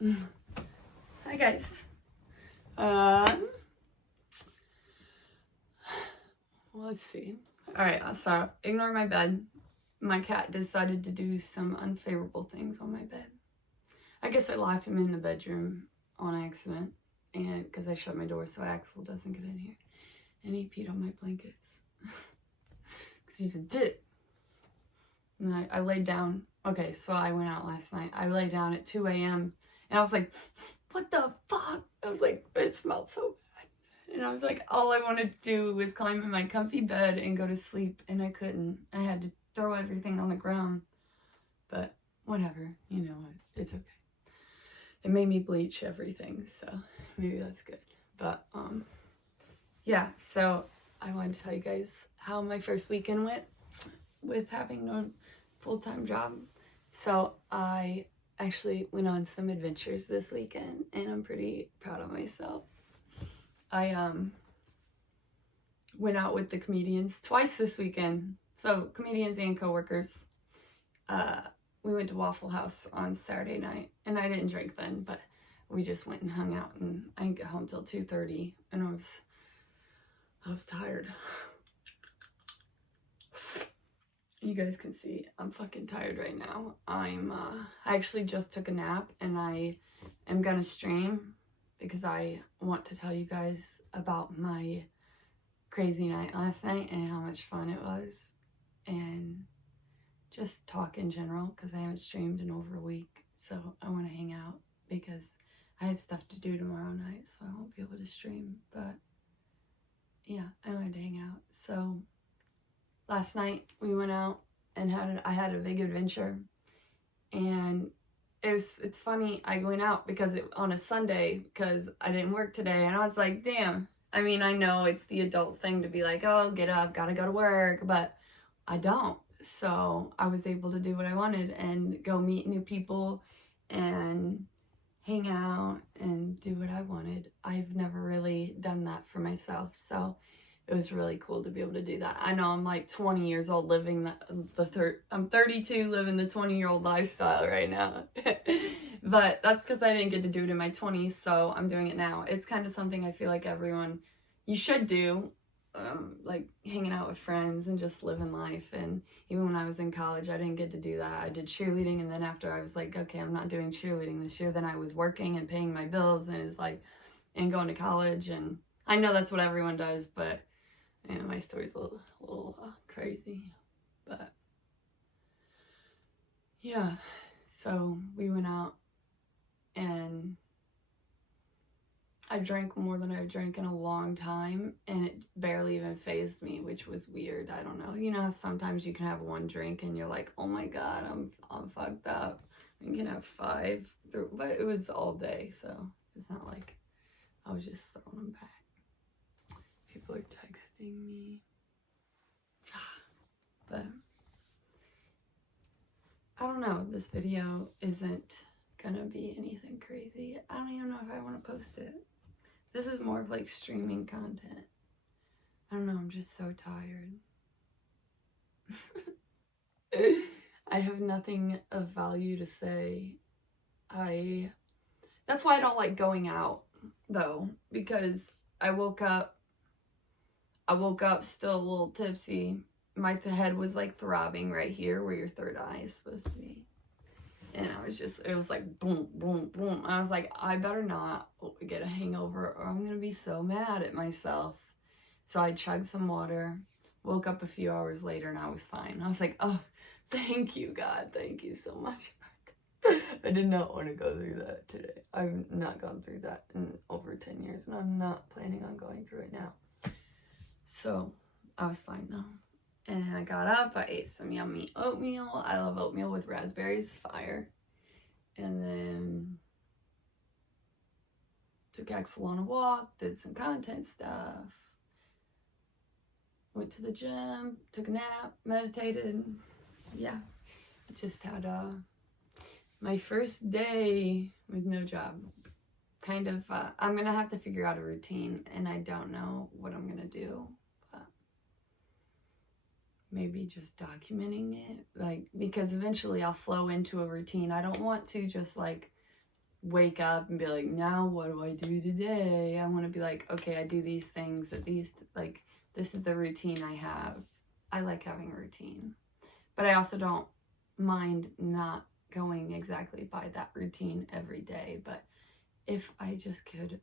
Hi guys. Let's see. Alright, I'll start. Ignore my bed. My cat decided to do some unfavorable things on my bed. I guess I locked him in the bedroom on accident, and because I shut my door so Axel doesn't get in here. And he peed on my blankets. Because he's a dick. And I laid down. Okay, so I went out last night. I laid down at 2 a.m. and I was like, what the fuck? I was like, it smelled so bad. And I was like, all I wanted to do was climb in my comfy bed and go to sleep. And I couldn't. I had to throw everything on the ground. But whatever, you know, it's okay. It made me bleach everything, so maybe that's good. But, yeah, so I wanted to tell you guys how my first weekend went with having no full-time job. So I actually went on some adventures this weekend, and I'm pretty proud of myself. I went out with the comedians twice this weekend. So comedians and coworkers. We went to Waffle House on Saturday night, and I didn't drink then, but we just went and hung out, and I didn't get home till 2:30, and I was tired. You guys can see I'm fucking tired right now. I actually just took a nap, and I am gonna stream because I want to tell you guys about my crazy night last night and how much fun it was, and just talk in general because I haven't streamed in over a week. So I want to hang out because I have stuff to do tomorrow night, so I won't be able to stream. But yeah, I wanted to hang out. So last night we went out and I had a big adventure, and it's funny. I went out because on a Sunday because I didn't work today, and I was like, damn. I mean, I know it's the adult thing to be like, oh, get up, gotta go to work, but I don't. So I was able to do what I wanted and go meet new people and hang out and do what I wanted. I've never really done that for myself, so it was really cool to be able to do that. I know I'm like 20 years old living I'm 32 living the 20-year-old lifestyle right now. But that's because I didn't get to do it in my 20s, so I'm doing it now. It's kind of something I feel like you should do. Like hanging out with friends and just living life. And even when I was in college, I didn't get to do that. I did cheerleading, and then after I was like, okay, I'm not doing cheerleading this year. Then I was working and paying my bills and going to college, and I know that's what everyone does, but you know, my story's a little crazy. But yeah, so we went out, and I drank more than I've drank in a long time, and it barely even fazed me, which was weird. I don't know. You know how sometimes you can have one drink and you're like, oh my God, I'm fucked up. You can have 5, but it was all day, so it's not like I was just throwing them back. People are texting me. But I don't know. This video isn't gonna be anything crazy. I don't even know if I want to post it. This is more of like streaming content. I don't know, I'm just so tired. I have nothing of value to say. That's why I don't like going out though, because I woke up still a little tipsy. My head was like throbbing right here where your third eye is supposed to be. And it was like boom, boom, boom. I was like, I better not get a hangover or I'm going to be so mad at myself. So I chugged some water, woke up a few hours later, and I was fine. I was like, oh, thank you, God. Thank you so much. I did not want to go through that today. I've not gone through that in over 10 years, and I'm not planning on going through it now. So I was fine though. And I got up, I ate some yummy oatmeal. I love oatmeal with raspberries, fire. And then took Axel on a walk, did some content stuff. Went to the gym, took a nap, meditated. Yeah, just had my first day with no job. Kind of, I'm gonna have to figure out a routine, and I don't know what I'm gonna do. Maybe just documenting it, like, because eventually I'll flow into a routine. I don't want to just like wake up and be like, now what do I do today? I want to be like, okay, I do these things at these, like, this is the routine I have. I like having a routine, but I also don't mind not going exactly by that routine every day. But if I just could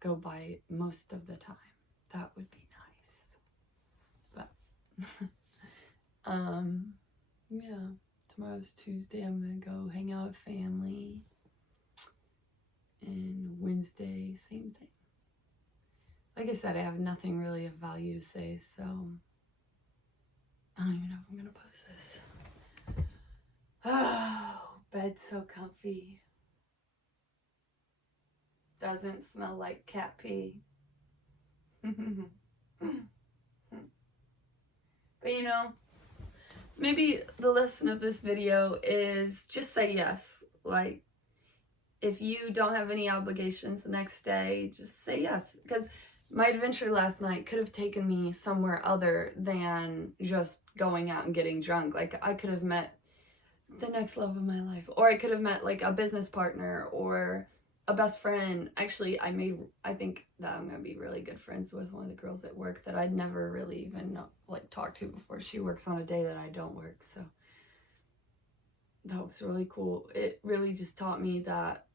go by it most of the time, that would be nice. But yeah, tomorrow's Tuesday. I'm gonna go hang out with family, and Wednesday, same thing. Like I said, I have nothing really of value to say, so I don't even know if I'm gonna post this. Oh, bed's so comfy. Doesn't smell like cat pee. But you know, maybe the lesson of this video is just say yes. Like, if you don't have any obligations the next day, just say yes. Because my adventure last night could have taken me somewhere other than just going out and getting drunk. Like, I could have met the next love of my life, or I could have met like a business partner or a best friend. Actually, I think that I'm gonna be really good friends with one of the girls at work that I'd never really even like talked to before. She works on a day that I don't work, so that was really cool. It really just taught me that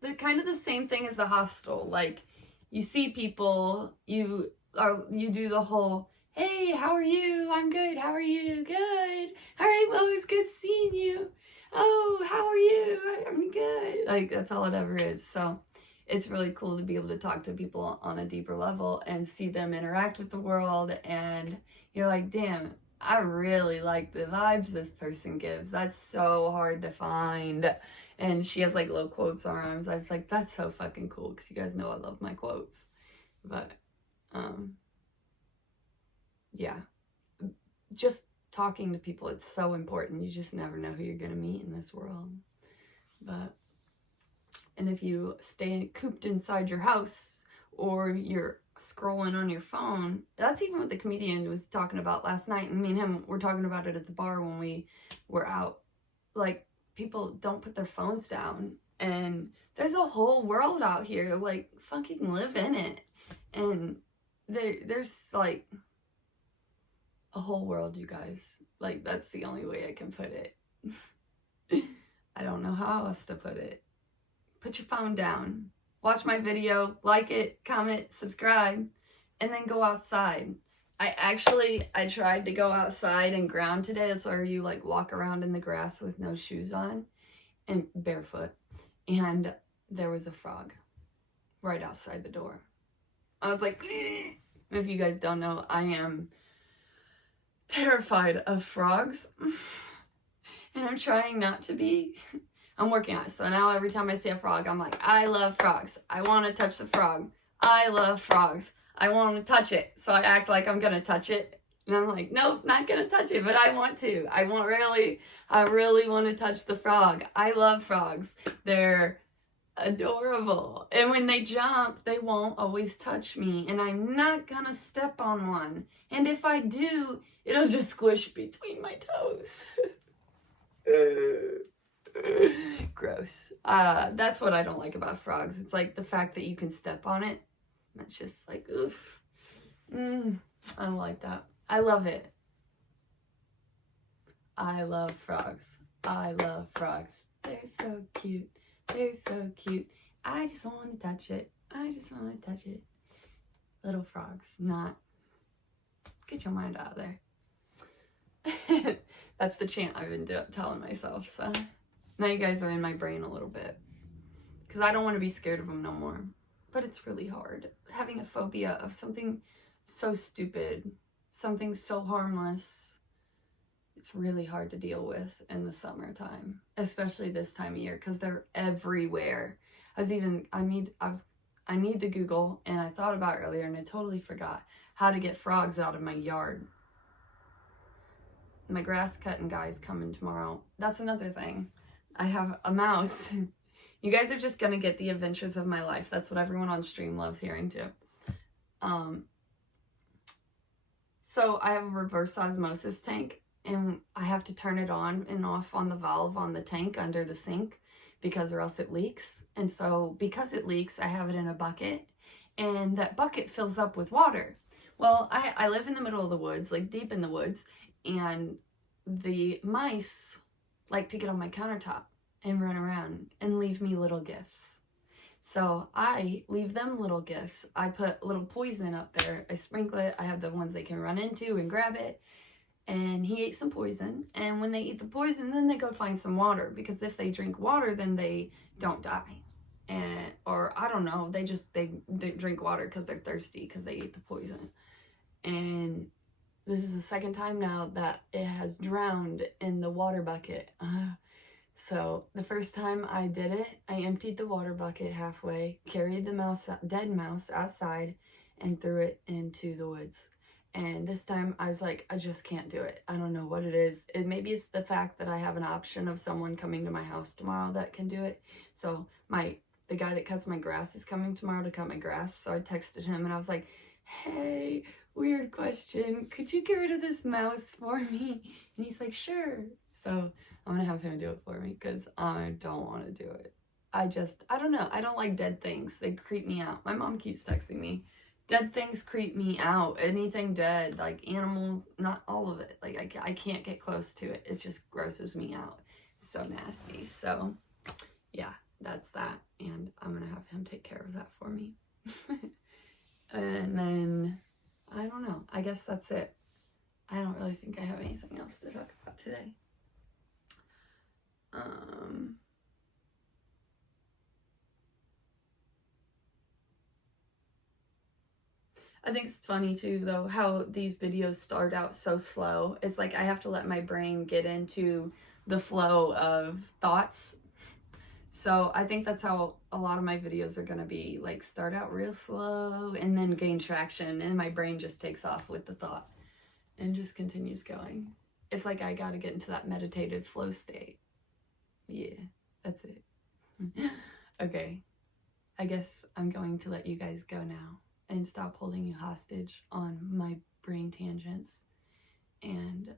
they're kind of the same thing as the hostel. Like, you see people, you do the whole, hey, how are you? I'm good. How are you? Good. All right, well, it's good seeing you. Oh, how are you? I'm good. Like, that's all it ever is. So it's really cool to be able to talk to people on a deeper level and see them interact with the world. And you're like, damn, I really like the vibes this person gives. That's so hard to find. And she has like little quotes on her arms. I was like, that's so fucking cool, because you guys know I love my quotes. But yeah, just talking to people, it's so important. You just never know who you're gonna meet in this world. And if you stay cooped inside your house, or you're scrolling on your phone, that's even what the comedian was talking about last night, and me and him were talking about it at the bar when we were out. Like, people don't put their phones down, and there's a whole world out here. Like, fucking live in it. And there's like a whole world, you guys. Like, that's the only way I can put it. I don't know how else to put it. Put your phone down, watch my video, like it, comment, subscribe, and then go outside. I tried to go outside and ground today. That's where you like walk around in the grass with no shoes on and barefoot. And there was a frog right outside the door. I was like, if you guys don't know, I am terrified of frogs. And I'm trying not to be. I'm working on it. So now every time I see a frog, I'm like, I love frogs. I want to touch the frog. I love frogs. I want to touch it. So I act like I'm going to touch it. And I'm like, nope, not going to touch it, but I want to. I really want to touch the frog. I love frogs. They're adorable. And when they jump, they won't always touch me. And I'm not going to step on one. And if I do, it'll just squish between my toes. Gross. That's what I don't like about frogs. It's like the fact that you can step on it. That's just like, oof. I don't like that. I love it. I love frogs. I love frogs. They're so cute. They're so cute. I just want to touch it. I just want to touch it. Little frogs, not. Get your mind out of there. That's the chant I've been telling myself, so now you guys are in my brain a little bit, because I don't want to be scared of them no more. But it's really hard having a phobia of something so stupid, something so harmless. It's really hard to deal with in the summertime, especially this time of year, because they're everywhere. I need to Google, and I thought about earlier, and I totally forgot how to get frogs out of my yard. My grass cutting guy's coming tomorrow. That's another thing. I have a mouse. You guys are just gonna get the adventures of my life. That's what everyone on stream loves hearing too. So I have a reverse osmosis tank, and I have to turn it on and off on the valve on the tank under the sink, because or else it leaks. And so because it leaks, I have it in a bucket, and that bucket fills up with water. Well, I live in the middle of the woods, like deep in the woods, and the mice like to get on my countertop and run around and leave me little gifts. So I leave them little gifts. I put little poison up there. I sprinkle it. I have the ones they can run into and grab it. And he ate some poison. And when they eat the poison, then they go find some water. Because if they drink water, then they don't die. And or I don't know. They drink water because they're thirsty because they ate the poison. And this is the second time now that it has drowned in the water bucket. So the first time I did it, I emptied the water bucket halfway, carried the dead mouse outside, and threw it into the woods. And this time I was like, I just can't do it. I don't know what it is. Maybe it's the fact that I have an option of someone coming to my house tomorrow that can do it. So the guy that cuts my grass is coming tomorrow to cut my grass. So I texted him and I was like, hey, weird question. Could you get rid of this mouse for me? And he's like, sure. So I'm going to have him do it for me because I don't want to do it. I don't know. I don't like dead things. They creep me out. My mom keeps texting me. Dead things creep me out. Anything dead, like animals, not all of it. Like I can't get close to it. It just grosses me out. It's so nasty. So yeah, that's that. And I'm going to have him take care of that for me. And then, I don't know. I guess that's it. I don't really think I have anything else to talk about today. I think it's funny too, though, how these videos start out so slow. It's like I have to let my brain get into the flow of thoughts. So I think that's how a lot of my videos are going to be, like start out real slow and then gain traction, and my brain just takes off with the thought and just continues going. It's like I got to get into that meditative flow state. Yeah, that's it. Okay, I guess I'm going to let you guys go now and stop holding you hostage on my brain tangents. And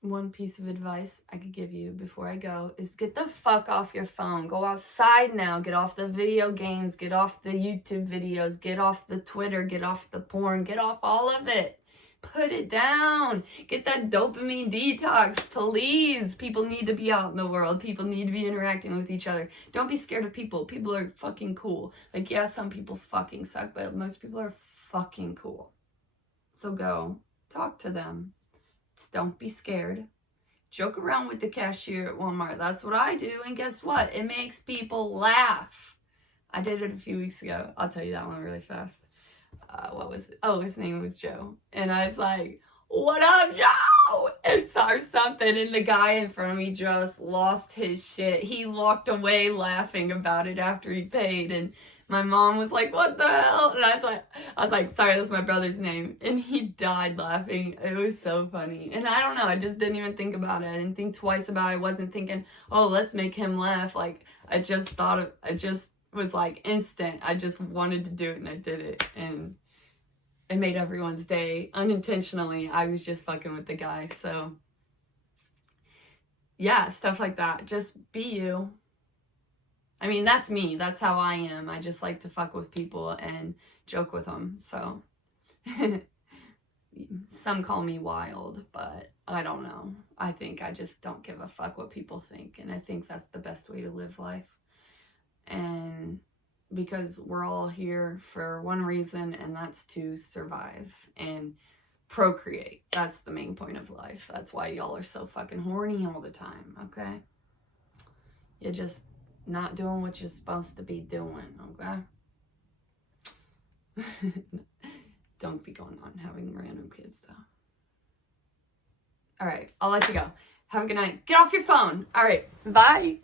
one piece of advice I could give you before I go is get the fuck off your phone. Go outside now. Get off the video games. Get off the YouTube videos. Get off the Twitter. Get off the porn. Get off all of it. Put it down. Get that dopamine detox, please. People need to be out in the world. People need to be interacting with each other. Don't be scared of people. People are fucking cool. Like, yeah, some people fucking suck, but most people are fucking cool. So go talk to them. Just don't be scared. Joke around with the cashier at Walmart. That's what I do. And guess what? It makes people laugh. I did it a few weeks ago. I'll tell you that one really fast. What was it? Oh, his name was Joe. And I was like, what up, Joe? Or something. And the guy in front of me just lost his shit. He walked away laughing about it after he paid. And my mom was like, what the hell? And I was like, sorry, that's my brother's name. And he died laughing. It was so funny. And I don't know. I just didn't even think about it. I didn't think twice about it. I wasn't thinking, oh, let's make him laugh. Like, I just was like instant. I just wanted to do it and I did it. And it made everyone's day unintentionally. I was just fucking with the guy. So yeah, stuff like that. Just be you. I mean, that's me. That's how I am. I just like to fuck with people and joke with them. So some call me wild, but I don't know. I think I just don't give a fuck what people think. And I think that's the best way to live life. And because we're all here for one reason, and that's to survive and procreate. That's the main point of life. That's why y'all are so fucking horny all the time, okay? You're just not doing what you're supposed to be doing, okay? Don't be going on having random kids, though. All right, I'll let you go. Have a good night. Get off your phone. All right, bye.